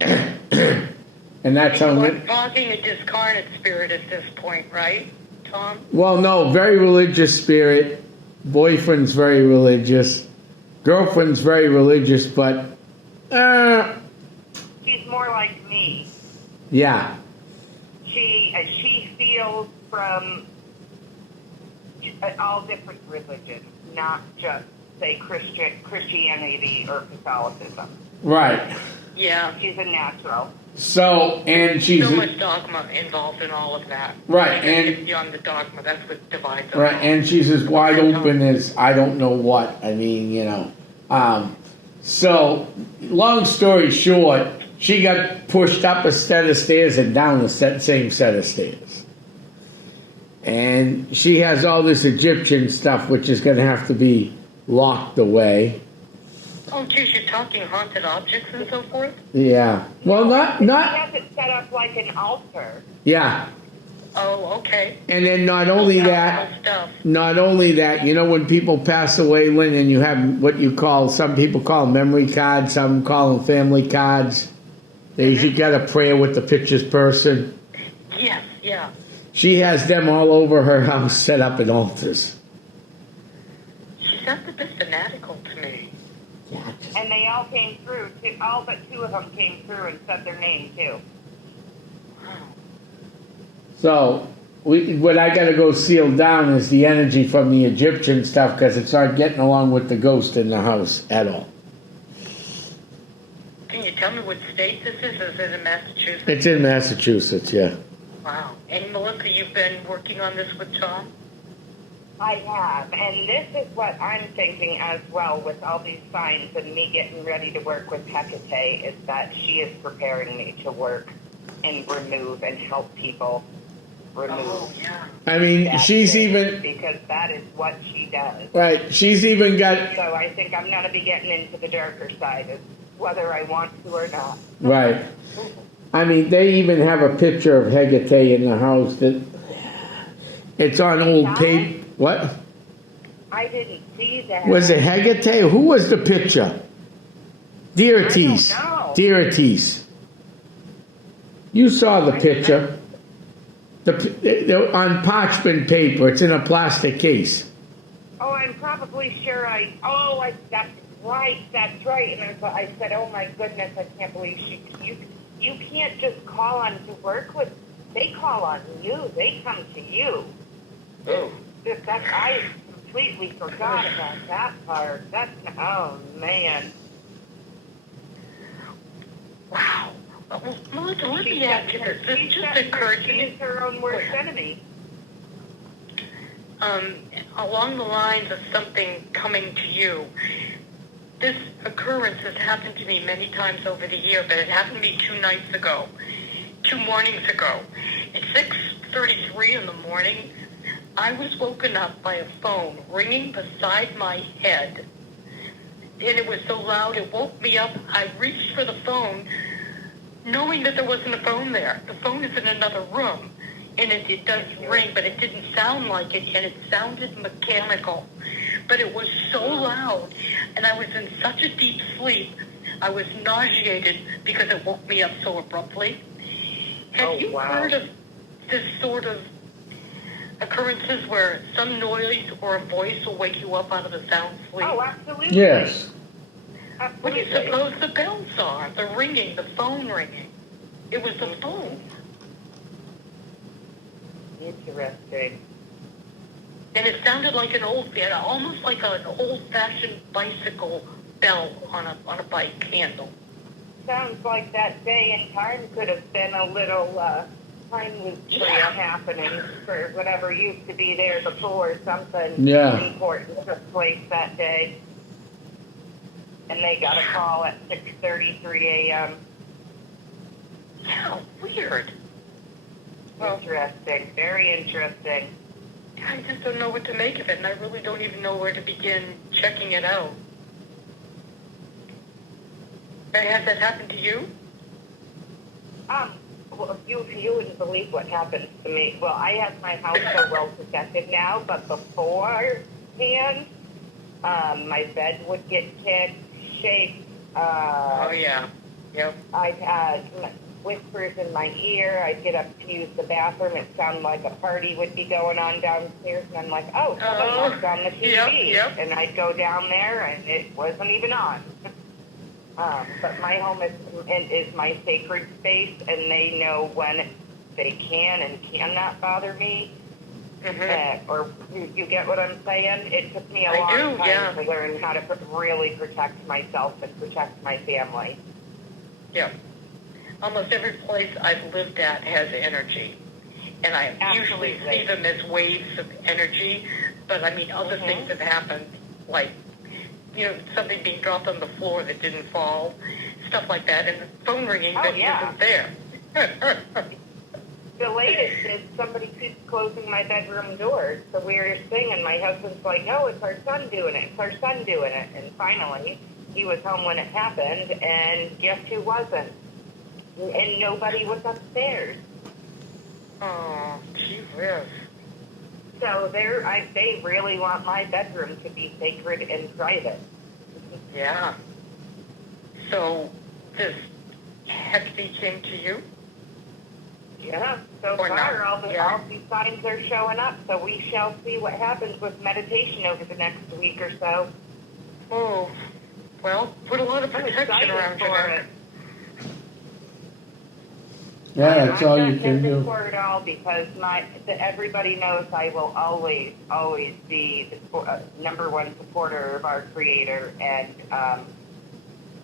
And that's how... We're talking a discarnate spirit at this point, right, Tom? Well, no, very religious spirit. Boyfriend's very religious. Girlfriend's very religious, but... She's more like me. yeah. She feels from all different religions, not just, say, Christianity or Catholicism. Right. Yeah. She's a natural. So, and she's... So much dogma involved in all of that. Right, Get and... beyond the dogma, that's what divides us. Right, and she's as wide open as I don't know what. I mean, So, long story short, she got pushed up a set of stairs and down the same set of stairs. And she has all this Egyptian stuff, which is going to have to be locked away. Oh, geez, you're talking haunted objects and so forth? Yeah. Well, She not. has it set up like an altar. Yeah. Oh, okay. And then not only that, when people pass away, Lynn, and you have what you call, some people call memory cards, some call them family cards. They usually got a prayer with the pictures person. Yes, yeah. She has them all over her house set up in altars. She sounds a bit fanatical to me. Yeah. And they all came through, too. All but two of them came through and said their name, too. Wow. So, what I got to go seal down is the energy from the Egyptian stuff because it's not getting along with the ghost in the house at all. Can you tell me what state this is? Is it in Massachusetts? It's in Massachusetts, yeah. Wow. And Melissa, you've been working on this with Tom? I have, and this is what I'm thinking as well with all these signs and me getting ready to work with Hecate is that she is preparing me to work and remove and help people remove. Oh, yeah. I mean, that she's thing, even... because that is what she does. Right, she's even got... So I think I'm going to be getting into the darker side of whether I want to or not. Right. I mean, they even have a picture of Hecate in the house that... It's on old tape. What? I didn't see that. Was it Hecate? Who was the picture? Deities. I don't know. Deities. You saw the picture. On parchment paper. It's in a plastic case. Oh, I'm probably sure that's right. And I said, oh my goodness, I can't believe you can't just call on to work with, they call on you, they come to you. Oh. I completely forgot about that part. Oh man. Wow. Well, Melissa, let me ask you this. This just occurred to She me. is her own worst enemy. um, along the lines of something coming to you. This occurrence has happened to me many times over the year, but it happened to me 2 mornings ago. At 6:33 in the morning, I was woken up by a phone ringing beside my head. And it was so loud, it woke me up. I reached for the phone, knowing that there wasn't a phone there. The phone is in another room, and it does ring, but it didn't sound like it, and it sounded mechanical. But it was so loud, and I was in such a deep sleep, I was nauseated because it woke me up so abruptly. Have you heard of this sort of occurrences where some noise or a voice will wake you up out of a sound sleep? Oh, absolutely. Yes. What do you suppose the bells are? The ringing, the phone ringing. It was the phone. Interesting. And it sounded like almost like an old-fashioned bicycle bell on a bike handle. Sounds like that day and time could have been a little time loop happening for whatever used to be there before. Something important took place that day. And they got a call at 6:33 a.m. Yeah, weird. Well, Interesting. Very interesting. I just don't know what to make of it, and I really don't even know where to begin checking it out. Has that happened to you? Well, you wouldn't believe what happens to me. Well, I have my house so well protected now, but beforehand, my bed would get kicked, shaked. Oh, yeah. Yep. I've had whispers in my ear. I'd get up to use the bathroom. It sounded like a party would be going on downstairs, and I'm like, oh, somebody was on the TV. Yep. And I'd go down there, and it wasn't even on. But my home is my sacred space, and they know when they can and cannot bother me. Mm-hmm. Or you get what I'm saying? It took me a long time to learn how to really protect myself and protect my family. Yeah. Almost every place I've lived at has energy. And I usually see them as waves of energy. But, I mean, other things have happened, like, something being dropped on the floor that didn't fall, stuff like that, and the phone ringing that isn't there. The latest is somebody keeps closing my bedroom door. It's the weirdest thing, and my husband's like, oh, it's our son doing it. It's our son doing it. And finally, he was home when it happened, and guess who wasn't? And nobody was upstairs. Oh, gee whiz. So they really want my bedroom to be sacred and private. Yeah. So this hefty came to you? Yeah, so Or far not. all the signs are showing up, so we shall see what happens with meditation over the next week or so. Oh, well, put a lot of protection around your neck. Yeah, that's all you can I'm not do. for it all because everybody knows I will always be the number one supporter of our Creator and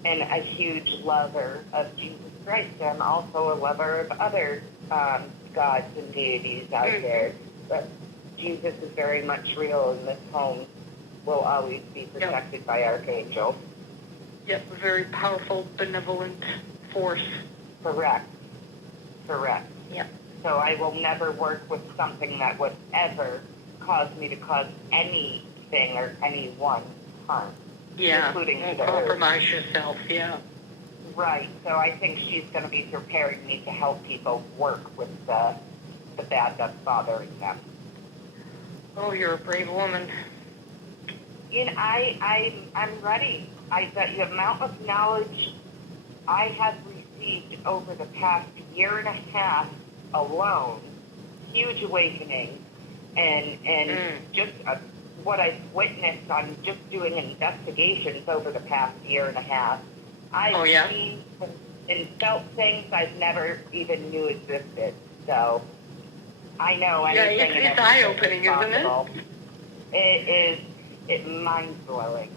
a huge lover of Jesus Christ. I'm also a lover of other gods and deities out there. But Jesus is very much real, and this home will always be protected by archangels. Yep, a very powerful, benevolent force. Correct. Yeah. So I will never work with something that would ever cause me to cause anything or anyone harm. Yeah, including won't the compromise yourself, yeah. Right, so I think she's going to be preparing me to help people work with the bad that's bothering them. Oh, you're a brave woman. I'm ready. The amount of knowledge I have received over the past year and a half alone, huge awakening, and just what I've witnessed on just doing investigations over the past year and a half. I've seen and felt things I've never even knew existed. So I know anything. Yeah, it's eye-opening, isn't it? It is. It's mind-blowing.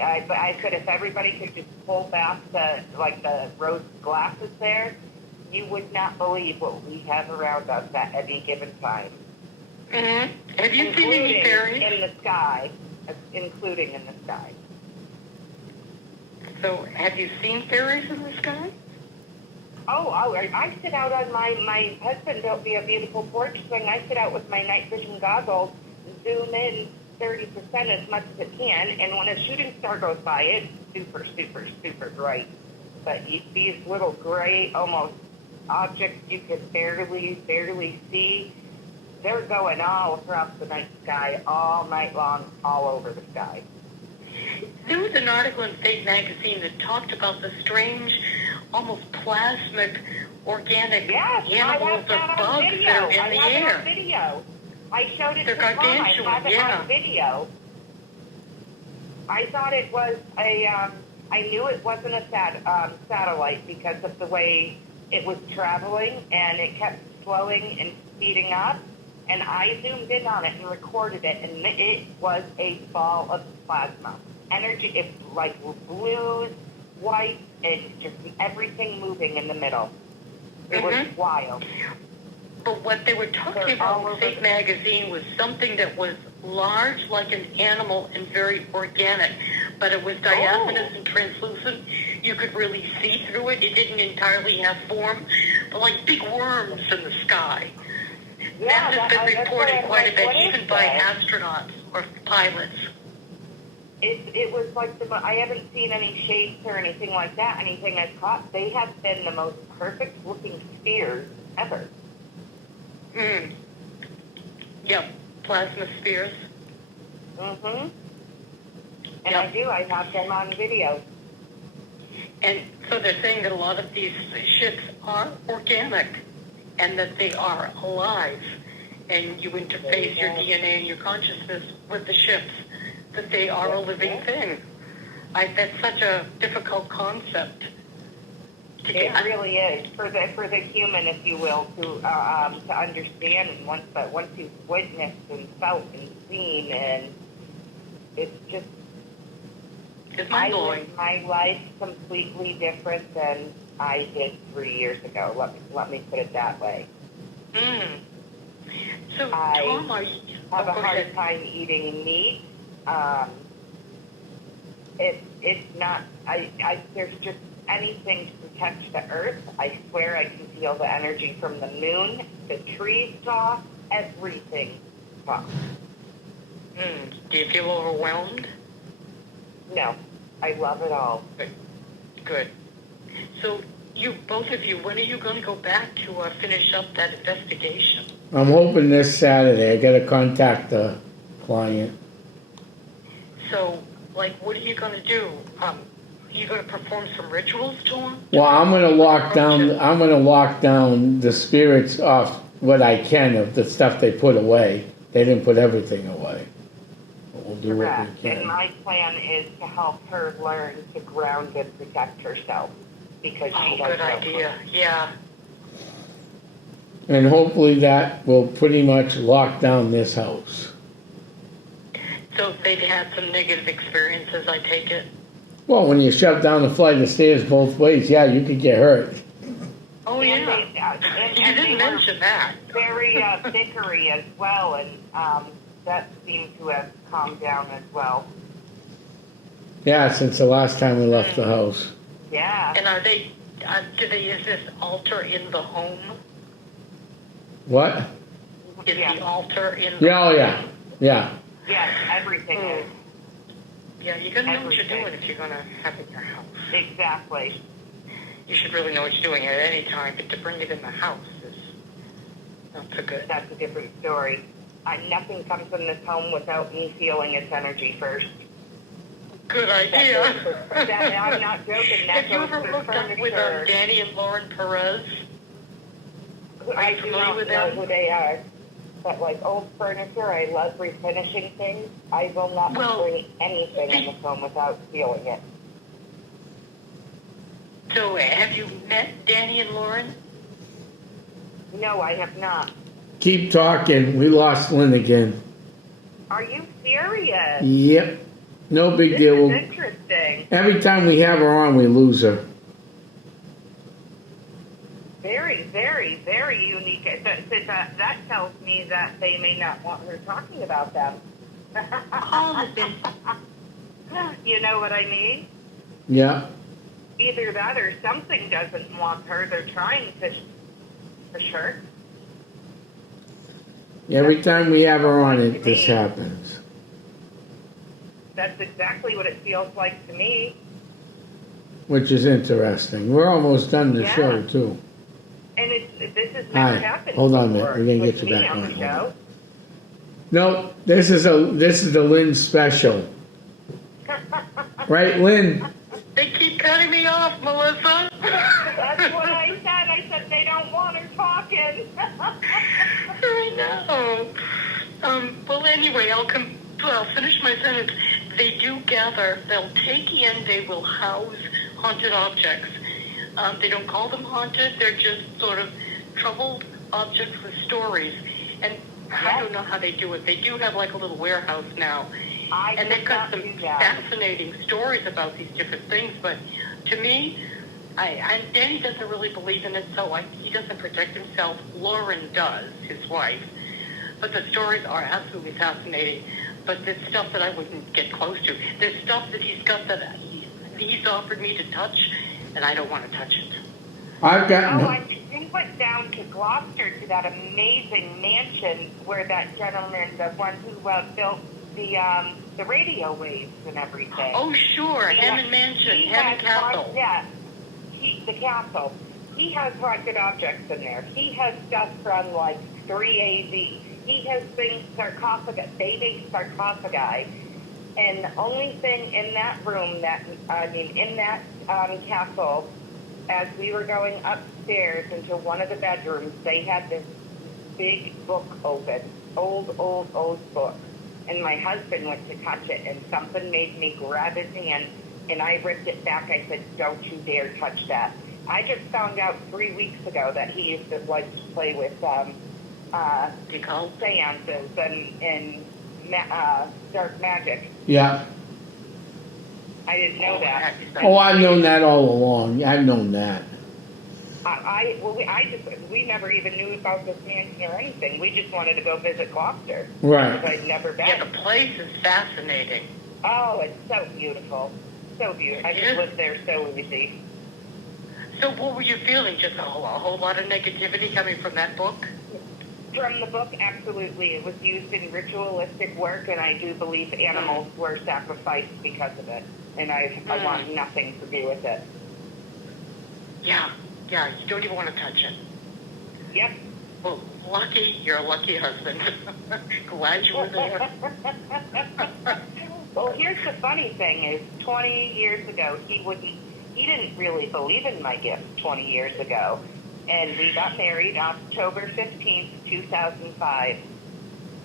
I could, if everybody could just pull back the rose glasses there, you would not believe what we have around us at any given time. Have you seen any fairies? In the sky, including in the sky. So, have you seen fairies in the sky? I sit out on my husband built me a beautiful porch thing. I sit out with my night vision goggles, zoom in 30% as much as it can, and when a shooting star goes by, it's super, super, super bright. But these little gray, almost objects you could barely see, they're going all across the night sky, all night long, all over the sky. There was an article in Fate magazine that talked about the strange, almost plasmic, organic animals or bugs that are in the air. On video. I showed it They're to Tom. I gargantuan, have it on video. I thought it was I knew it wasn't a satellite because of the way it was traveling, and it kept slowing and speeding up. And I zoomed in on it and recorded it, and it was a ball of plasma. Energy, it's like blues, white, and just everything moving in the middle. It was wild. But what they were talking about in Fate magazine was something that was large like an animal and very organic. But it was diaphanous and translucent. You could really see through it. It didn't entirely have form, but like big worms in the sky. Yeah, that has been reported quite a bit, even by astronauts or pilots. It was like I haven't seen any shapes or anything like that. Anything I've caught, they have been the most perfect looking spheres ever. Yep, plasma spheres. And I have them on video. And so they're saying that a lot of these ships are organic and that they are alive. And you interface your DNA and your consciousness with the ships, that they are a living thing. That's such a difficult concept. It really is for the human, if you will, to understand. And once you've witnessed and felt and seen, and it's just. I live my life completely different than I did 3 years ago. Let me put it that way. So, I Tom, have a hard time eating meat. It's not. There's just anything to touch the earth. I swear I can feel the energy from the moon, the trees talk, everything talks. Do you feel overwhelmed? No, I love it all. Good. So, both of you, when are you going to go back to finish up that investigation? I'm hoping this Saturday. I got to contact the client. So, what are you going to do? Are you going to perform some rituals to him? Well, I'm going to lock down the spirits off what I can of the stuff they put away. They didn't put everything away. We'll do what we can. And my plan is to help her learn to ground and protect herself because she has good idea. Yeah. And hopefully that will pretty much lock down this house. So they've had some negative experiences, I take it? Well, when you shove down a flight of stairs both ways, yeah, you could get hurt. Oh, and yeah. You didn't they mention that. Very vickery as well, and that seemed to have calmed down as well. Yeah, since the last time we left the house. Yeah. And is this altar in the home? What? Is the altar in the Yeah, oh yeah. Yeah. Yes, everything is. Yeah, you gotta know what you're doing if you're gonna have it in your house. Exactly. You should really know what you're doing at any time, but to bring it in the house is not so good. That's a different story. Nothing comes in this home without me feeling its energy first. Good idea. I'm not joking. That Have you ever hooked up with Danny and Lauren Perez? I do not know who they are. But like old furniture, I love refinishing things. I will not bring anything in this home without feeling it. So have you met Danny and Lauren? No, I have not. Keep talking. We lost Lynn again. Are you serious? Yep. No big deal. This is interesting. Every time we have her on, we lose her. Very, very, very unique. but that tells me that they may not want her talking about them. All have been. You know what I mean? Yeah. Either that or something doesn't want her. They're trying to push her. Every time we have her on it, this happens. That's exactly what it feels like to me. Which is interesting. We're almost done the Yeah. show, too. And this has Hi. never happened Hold on a before minute. We're gonna with get you me back on on. the Hold show. No, this is the Lynn special. Right, Lynn? They keep cutting me off, Melissa. That's what I said. I said they don't want her talking. I know. Well, anyway, I'll finish my sentence. They do gather. They'll take in. They will house haunted objects. They don't call them haunted. They're just sort of troubled objects with stories. And I don't know how they do it. They do have like a little warehouse now. And they've got some fascinating stories about these different things. But to me, Danny doesn't really believe in it, so he doesn't protect himself. Lauren does, his wife. But the stories are absolutely fascinating. But there's stuff that I wouldn't get close to. There's stuff that he's got that he's offered me to touch, and I don't want to touch it. I've got. We went down to Gloucester to that amazing mansion where that gentleman, the one who built the radio waves and everything. Oh, sure, Hammond Mansion, Hammond Castle. Yeah, the castle. He has haunted objects in there. He has stuff from like 3 AD. He has things, baby sarcophagi. And the only thing in that room in that castle, as we were going upstairs into one of the bedrooms, they had this big book open, old book. And my husband went to touch it, and something made me grab his hand, and I ripped it back. I said, "Don't you dare touch that." I just found out 3 weeks ago that he used to like to play with seances and dark magic. Yeah. I didn't know that. Oh, I've known that all along. I've known that. We never even knew about this mansion or anything. We just wanted to go visit Gloucester. Right. Because I'd never been. Yeah, the place is fascinating. Oh, it's so beautiful. So beautiful. I just lived there so easy. So what were you feeling? Just a whole lot of negativity coming from that book? From the book, absolutely. It was used in ritualistic work, and I do believe animals were sacrificed because of it. And I want nothing to do with it. Yeah, you don't even want to touch it. Yep. Well, you're a lucky husband. Glad you were there. Well, here's the funny thing is 20 years ago, he didn't really believe in my gift 20 years ago. And we got married October 15th, 2005.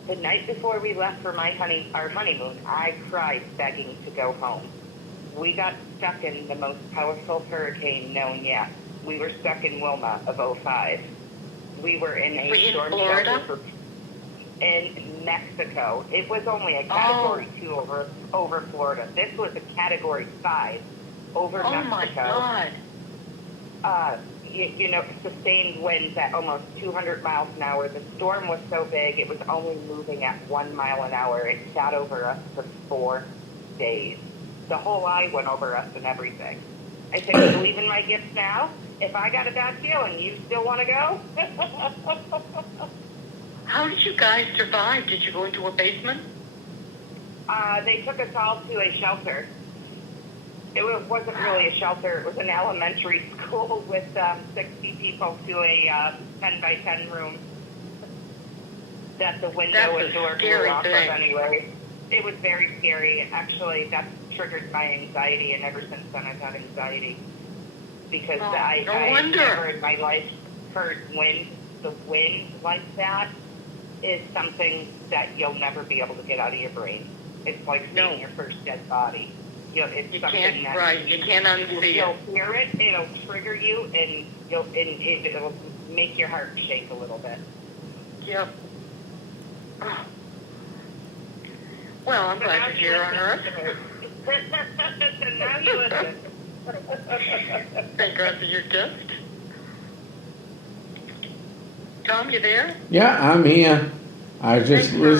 The night before we left for our honeymoon, I cried begging to go home. We got stuck in the most powerful hurricane known yet. We were stuck in Wilma of 2005. We were in a storm shelter in Mexico. It was only a Category 2 over Florida. This was a Category 5 over Mexico. Oh, my God. Sustained winds at almost 200 miles an hour. The storm was so big, it was only moving at 1 mile an hour. It sat over us for 4 days. The whole eye went over us and everything. I said, "You believe in my gifts now? If I got a bad feeling, you still want to go?" How did you guys survive? Did you go into a basement? They took us all to a shelter. It wasn't really a shelter. It was an elementary school with 60 people to a 10 by 10 room that the window and door blew off of anyway. It was very scary. Actually, that triggered my anxiety, and ever since then I've had anxiety. Because I never in my life heard the wind like that is something that you'll never be able to get out of your brain. It's like seeing your first dead body. It's you something can't, that right? You can't unsee it. You'll hear it. It'll trigger you, and it'll make your heart shake a little bit. Yep. Oh. Well, I'm glad you're here on Earth. So now you listen. Thank God for your gift. Tom, you there? Yeah, I'm here. I just Thanks for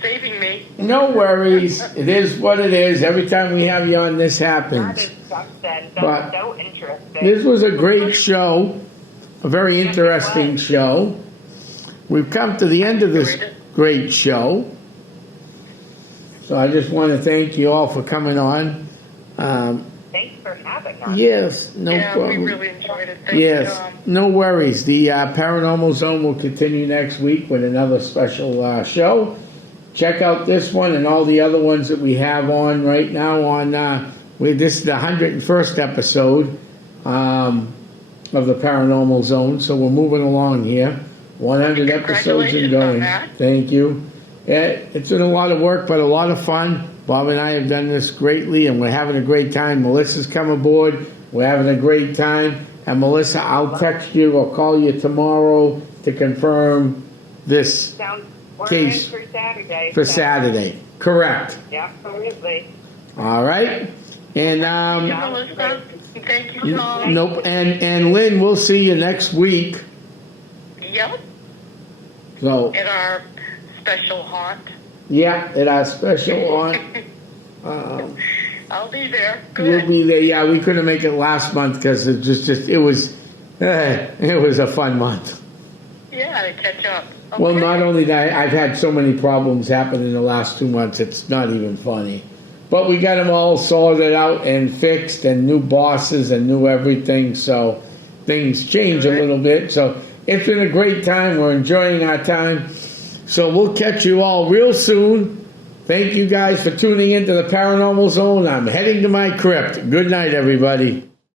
saving me. no worries. It is what it is. Every time we have you on, this That happens. is something. But That's so interesting. This was a great show, a very interesting show. We've come to the end of this great show. So I just want to thank you all for coming on. Thanks for having us. Yes, no Yeah, problem. we really enjoyed it. Thank Yes, you, Tom. no worries. The Paranormal Zone will continue next week with another special show. Check out this one and all the other ones that we have on right now. This is the 101st episode of the Paranormal Zone, so we're moving along here. 100 episodes and Congratulations on going. that. Thank you. It's been a lot of work, but a lot of fun. Bob and I have done this greatly, and we're having a great time. Melissa's come aboard. We're having a great time. And Melissa, I'll text you or call you tomorrow to confirm this Sounds we're Case in for Saturday. for so- Saturday. Correct. Yeah, absolutely. All right. And Thank you, Melissa. Thank you, Tom. nope. And Lynn, we'll see you next week. Yep, So at our special haunt. yeah, at our special on. I'll be there. We'll Good. be there. Yeah, we couldn't make it last month because it was a fun month. Yeah, to catch up. Well, Okay. not only that, I've had so many problems happen in the last 2 months. It's not even funny. But we got them all sorted out and fixed, and new bosses and new everything. So things change a little bit. So it's been a great time. We're enjoying our time. So we'll catch you all real soon. Thank you guys for tuning into the Paranormal Zone. I'm heading to my crypt. Good night, everybody.